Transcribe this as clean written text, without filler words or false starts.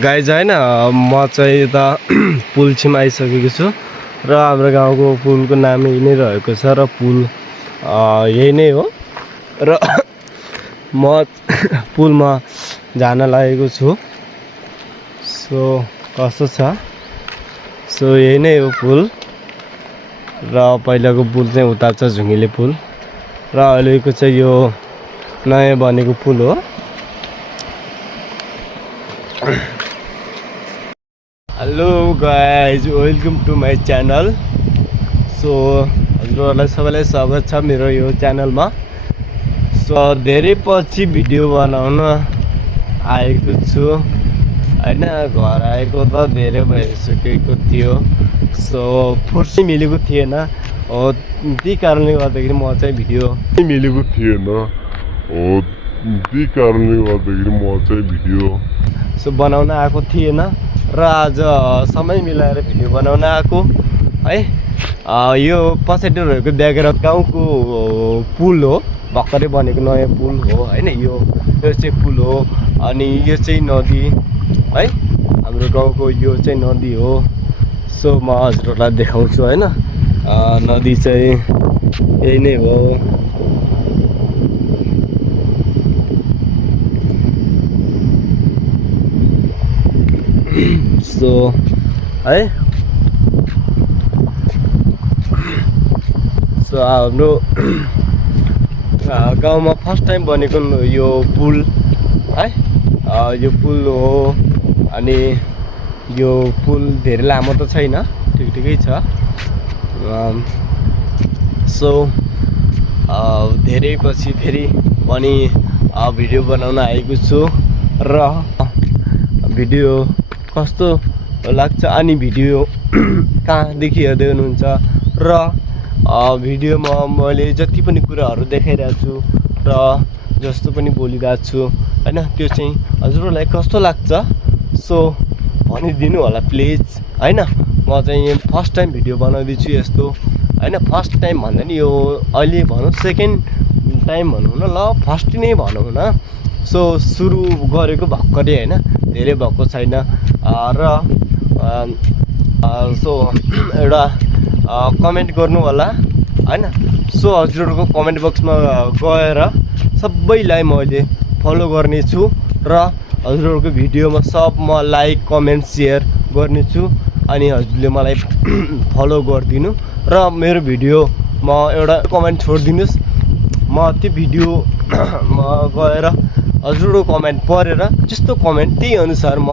Guys हैन म चाहिँ यता पुल छेउमा आइसकेको छु र हाम्रो गाउँको पुलको नाम यही नै रहेको छ र पुल यही नै हो र म पुलमा जान लागेको छु। सो कस्तो छ, सो यही नै हो पुल र पहिलाको पुल चाहिँ उता छ झुङ्गिले पुल र अहिलेको चाहिँ यो नयाँ बनेको पुल हो। Hello guys, welcome to my channel. So हजुरहरूलाई सबैलाई स्वागत छ मेरो यो च्यानलमा। सो धेरै पछि भिडियो बनाउन आएको छु हैन, घर आएको त धेरै भइसकेको थियो। सो फुर्सै मिलेको थिएन हो, त्यही कारणले गर्दाखेरि म चाहिँ भिडियो सो बनाउन आएको थिएन र आज समय मिलाएर भिडियो बनाउन आएको है। यो पछाडि रहेको ब्याकग्राउन्ड गाउँको पुल हो, भर्खरै बनेको नयाँ पुल हो हैन। यो चाहिँ पुल हो अनि यो चाहिँ नदी है, हाम्रो गाउँको यो चाहिँ नदी हो। सो म हजुरहरूलाई देखाउँछु हैन, नदी चाहिँ यही नै हो। सो है, सो हाम्रो गाउँमा फर्स्ट टाइम बनेको यो पुल है, यो पुल हो। अनि यो पुल धेरै लामो त छैन, ठिकै छ। सो धेरै पछि फेरि पनि भिडियो बनाउन आएको छु र भिडियो कस्तो लाग्छ अनि भिडियो कहाँदेखि हेर्दै हुनुहुन्छ र भिडियोमा मैले जति पनि कुराहरू देखाइरहेको छु र जस्तो पनि बोलिरहेको छु हैन, त्यो चाहिँ हजुरहरूलाई कस्तो लाग्छ सो भनिदिनु होला प्लिज हैन। म चाहिँ फर्स्ट टाइम भिडियो बनाउँदैछु यस्तो हैन, फर्स्ट टाइम भन्दा नि यो अहिले भनौँ सेकेन्ड टाइम भनौँ न, ल फर्स्ट नै भनौँ न। सो सुरु गरेको भर्खरै हैन, धेरै भएको छैन र सो एउटा कमेन्ट गर्नु होला हैन। सो हजुरहरूको कमेन्ट बक्समा गएर सबैलाई मैले फलो गर्नेछु र हजुरहरूको भिडियोमा सबमा लाइक कमेन्ट सेयर गर्नेछु अनि हजुरले मलाई फलो गरिदिनु र मेरो भिडियोमा एउटा कमेन्ट छोडिदिनुहोस्। म त्यो भिडियोमा गएर हजुरको कमेन्ट पढेर जस्तो कमेन्ट त्यही अनुसार म